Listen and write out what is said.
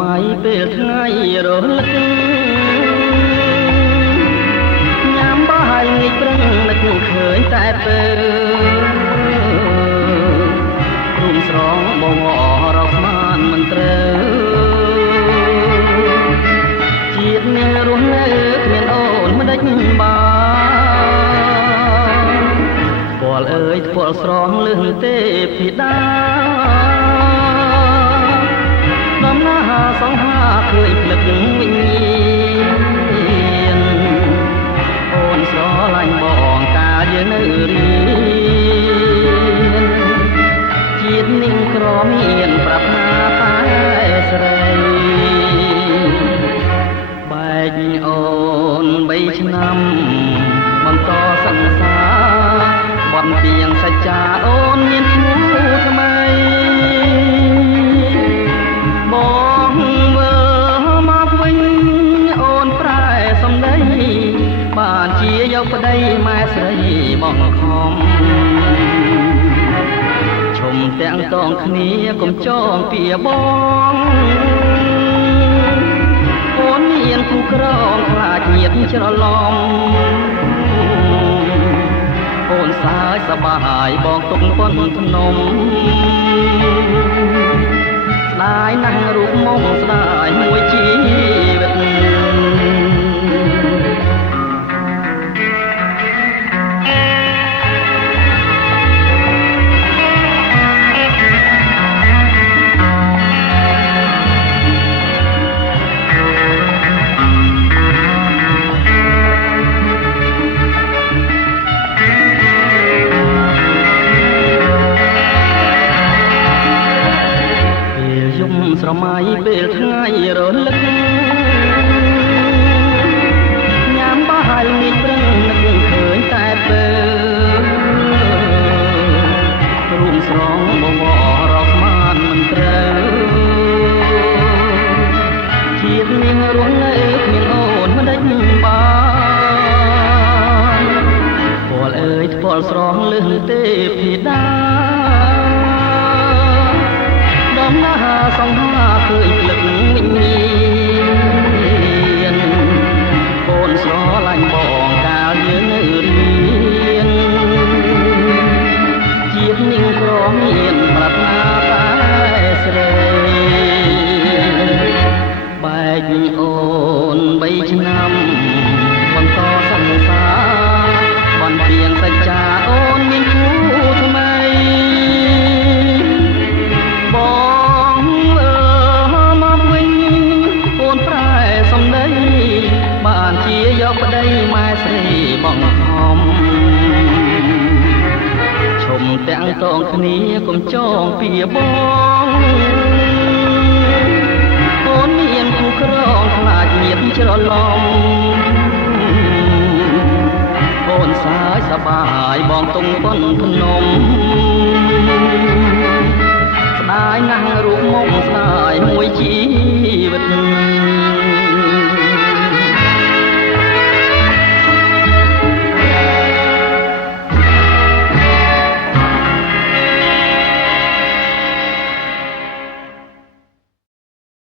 មៃពេលថ្ងៃរលឹកញ៉ាំបាយងាយព្រឹងនឹកឃើញតែពេលរុំស្រងបងអរកស្មានមិនត្រូវជាតិនាងរស់នៅគ្មានអូនមិនដេចបានពលអើយពលស្រងលឹងទេពីដាដំណើរសង្ហាឃើញភ្លឹកវិញ្ញាណអូនស្រឡាញ់បងកាលយើងនៅរៀនជាតិនាងក្រមានប្រាថ្នាតែស្រីបែកអូន3ឆ្នាំបន្តសង្សារបន់ទៀងសច្ចាអូនមានឈ្មោះថ្មីបងមើលមកវិញអូនប្រែសំដីបានជាយកប្តីម៉ែស្រីបងខំឈុំទាំងតងគ្នាកុំចងពីបងអូនមានគូក្រងខ្លាចញាតច្រឡំអូនសើចសប្បាយបងទុកប៉ុនភ្នំស្ដាយណាស់រូបមុខស្ដាយមួយជីវិតស្រមៃពេលថ្ងៃរលឹកញ៉ាំបាយងាយព្រឹងនឹកឃើញតែពេលរួមស្រងបងអរកស្មានមិនត្រូវជាតិនាងរស់នៅគ្មានអូនមិនដេចបានពលអើយពលស្រងលឹងទេពីដាដំណើរសង្ហាឃើញភ្លឹកវិញ្ញាណអូនស្រឡាញ់បងកាលយើងនៅរៀនជាតិនាងក្រមានប្រាថ្នាតែស្រីបែកអូន3ឆ្នាំបន្តសង្សារបន្ទានសច្ចាអូនមានគូថ្មីបានជាយកប្តីម៉ែស្រីបងខំឈុំទាំងតងគ្នាកុំចងពីបងអូនមានគូក្រងខ្លាចញាតច្រឡំអូនសើចសប្បាយបងទុំប៉ុនភ្នំស្ដាយណាស់រូបមុខស្ដាយមួយជី